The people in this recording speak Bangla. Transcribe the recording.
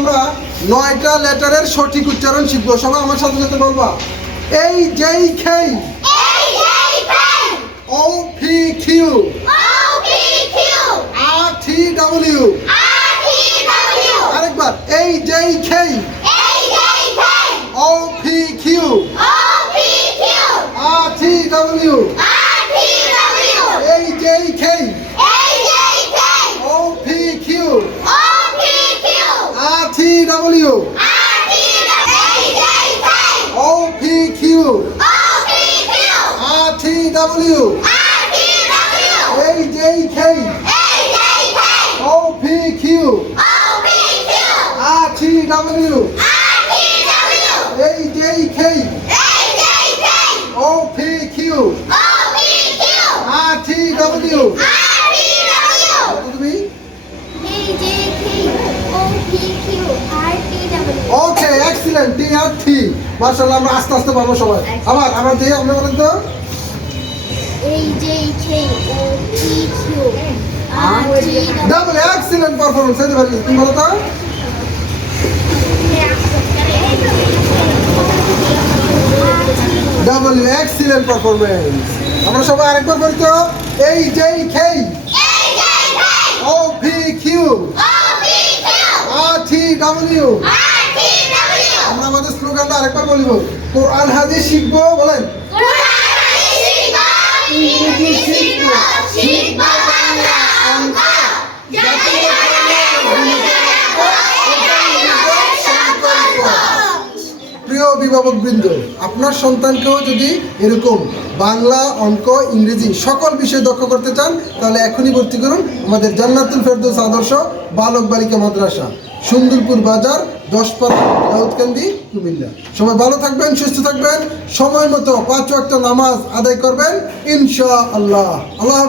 আমরা 9টা লেটারের সঠিক উচ্চারণ শিখবো। সবাই আমার সাথে সাথে বলবা। এই যেই খেই, O P Q, R T W. আরেকবার, এই যেই খেই, O P Q, R T W. এই যেই খেই, O P Q, R T W. O P Q, R T W. এই যেই খেই, O P Q, R T W. এই যেই খেই, O P Q, R T W. তুমি ওকে, এক্সিলেন্ট। টি আর টি, মাশাআল্লাহ। আমরা আস্তে আস্তে পারবো সবাই। আবার আমরা দিয়ে আমরা বলেন তো। Double, excellent performance. এই দেখো, তুমি বলো তো। Double, excellent performance. আমরা সবাই আরেকবার বলি তো। এই যেই খেই, O P Q, R T W. আমরা আমাদের স্লোগানটা আরেকবার বলিব। কোরআন হাদিস শিখবো, বলেন। ইংরেজি শিখবো, বাংলা অঙ্ক, প্রিয় অভিভাবকবৃন্দ, আপনার সন্তানকেও যদি এরকম বাংলা, অঙ্ক, ইংরেজি সকল বিষয় দক্ষ করতে চান, তাহলে এখনই ভর্তি করুন আমাদের জান্নাতুল ফেরদৌস আদর্শ বালক বালিকা মাদ্রাসা, সুন্দরপুর বাজার, 10 দাউদকান্দি, কুমিল্লা। সবাই ভালো থাকবেন, সুস্থ থাকবেন, সময় মতো 5 ওয়াক্ত নামাজ আদায় করবেন ইনশাআল্লাহ। আল্লাহ হাফেজ।